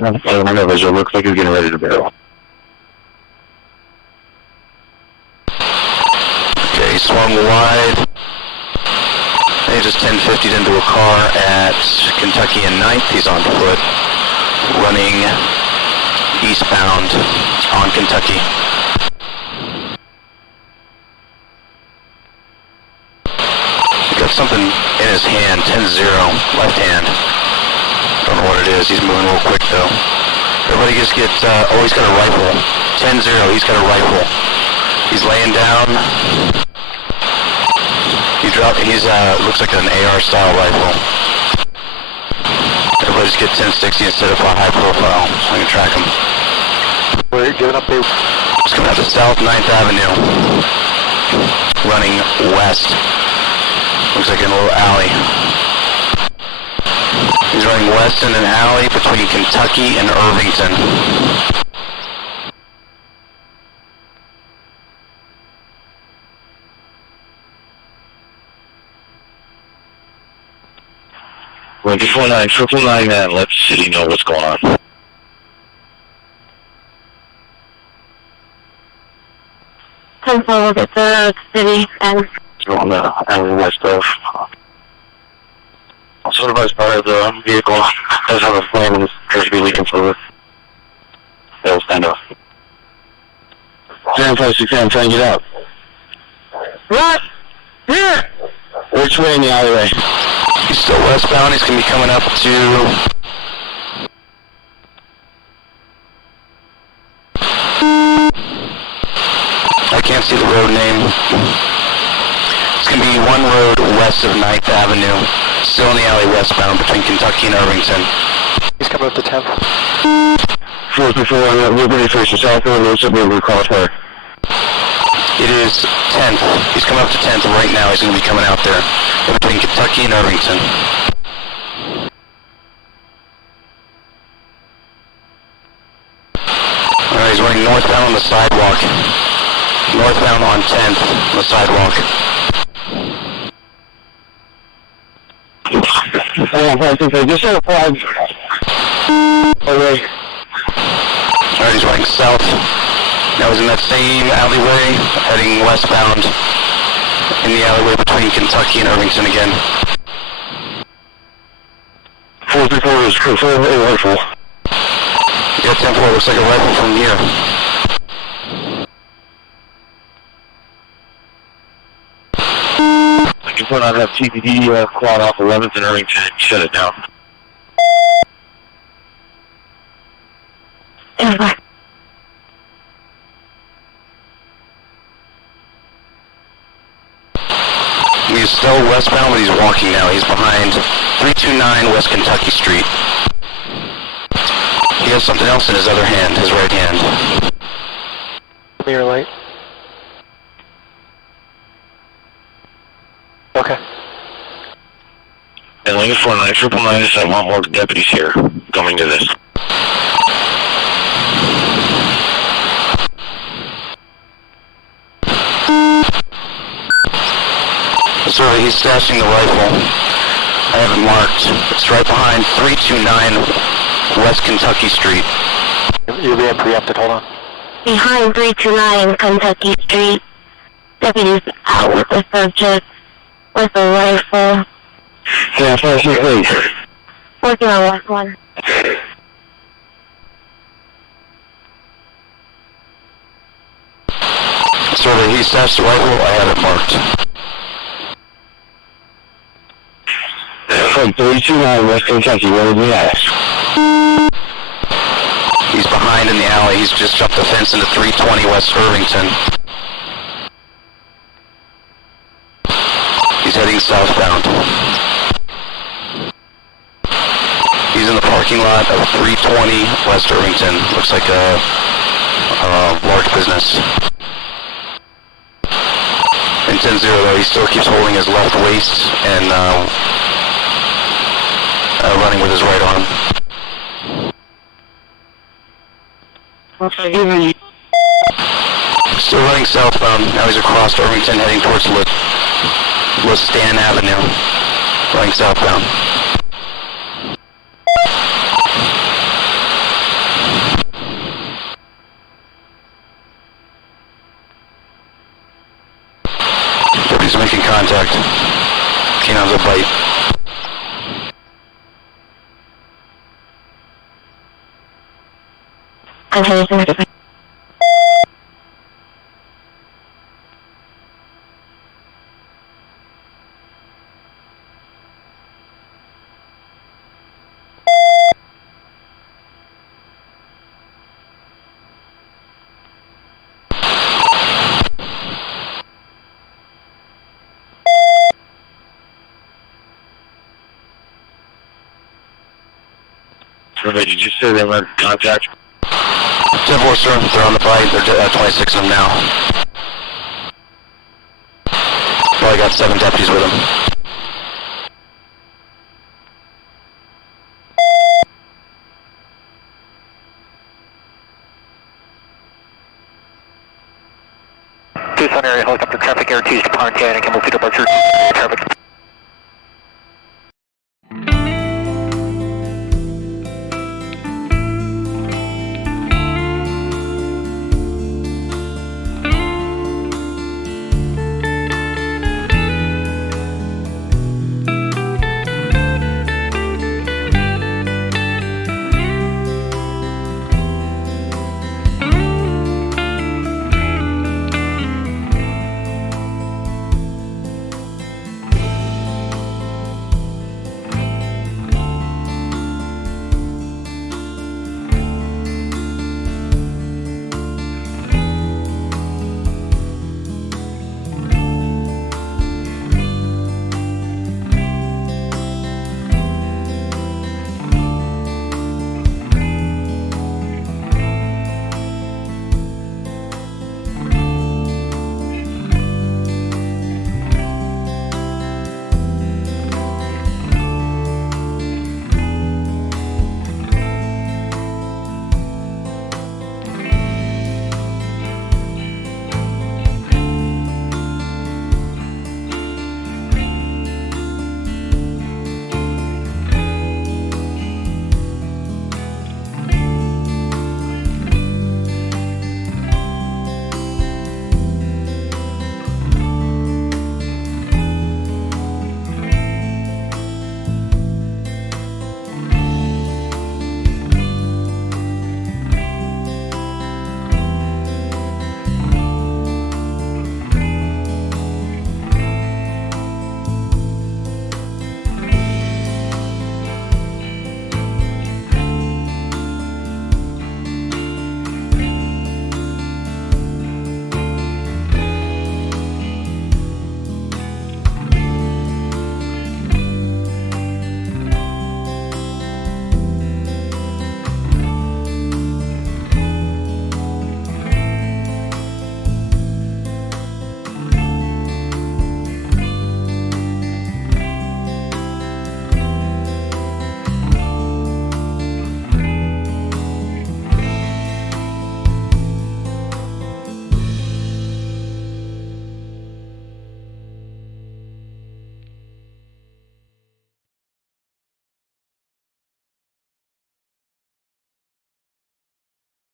I know visual. Looks like he's getting ready to barrel. Okay, he swung wide. He just 1050'd into a car at Kentucky and 9th. He's on foot, running eastbound on Kentucky. He got something in his hand, 10-0, left hand. Don't know what it is. He's moving real quick though. Everybody just gets, oh, he's got a rifle. 10-0, he's got a rifle. He's laying down. He dropped, looks like an AR style rifle. Everybody just get 1060 instead of a high profile, so I can track him. We're giving up there. He's coming out to South 9th Avenue. Running west. Looks like in a little alley. He's running west in an alley between Kentucky and Irvington. Well, 999, man, let the city know what's going on. Control at the city and On the west of. Also, everybody's part of the vehicle does have a flame and appears to be leaking fluid. They'll stand off. 10-5-6-10, try and get out. what? Here! Which way in the alleyway? He's still westbound. He's going to be coming up to... I can't see the road name. It's going to be one road west of 9th Avenue. Still in the alley westbound between Kentucky and Irvington. He's coming up to 10th. 434, we're ready for south of the road, we call it her. It is 10th. He's coming up to 10th right now. He's going to be coming out there between Kentucky and Irvington. Alright, he's running northbound on the sidewalk. Northbound on 10th on the sidewalk. Just had a flag. Okay. Alright, he's running south. Now he's in that same alleyway, heading westbound in the alleyway between Kentucky and Irvington again. 434 is confirmed a rifle. Yeah, 10-4 looks like a rifle from here. I can put on that TPD quad off 11th and Irvington and shut it down. He's still westbound, but he's walking now. He's behind 329 West Kentucky Street. He has something else in his other hand, his right hand. Mirror light. Okay. And Lincoln 49, 999, I want more deputies here coming to this. Sorry, he's stashing the rifle. I have it marked. It's right behind 329 West Kentucky Street. You're being preempted, hold on. Behind 329 Kentucky Street. Deputies out with the subject with a rifle. Yeah, 568. Working on last one. Sorry, he stashed the rifle. I have it marked. From 329 West Kentucky, where is he at? He's behind in the alley. He's just jumped the fence into 320 West Irvington. He's heading southbound. He's in the parking lot of 320 West Irvington. Looks like a large business. In 10-0 though, he still keeps holding his left waist and running with his right arm. Okay. Still running southbound. Now he's across Irvington, heading towards Stan Avenue. Running southbound. contact. Canines will bite. Okay, Survey, did you say they were in contact? 10-4, sir. They're on the bite. They're 26 of them now. Probably got 7 deputies with them. Tucson area helicopter traffic, AR-2s to Pontiac, and move to departure traffic.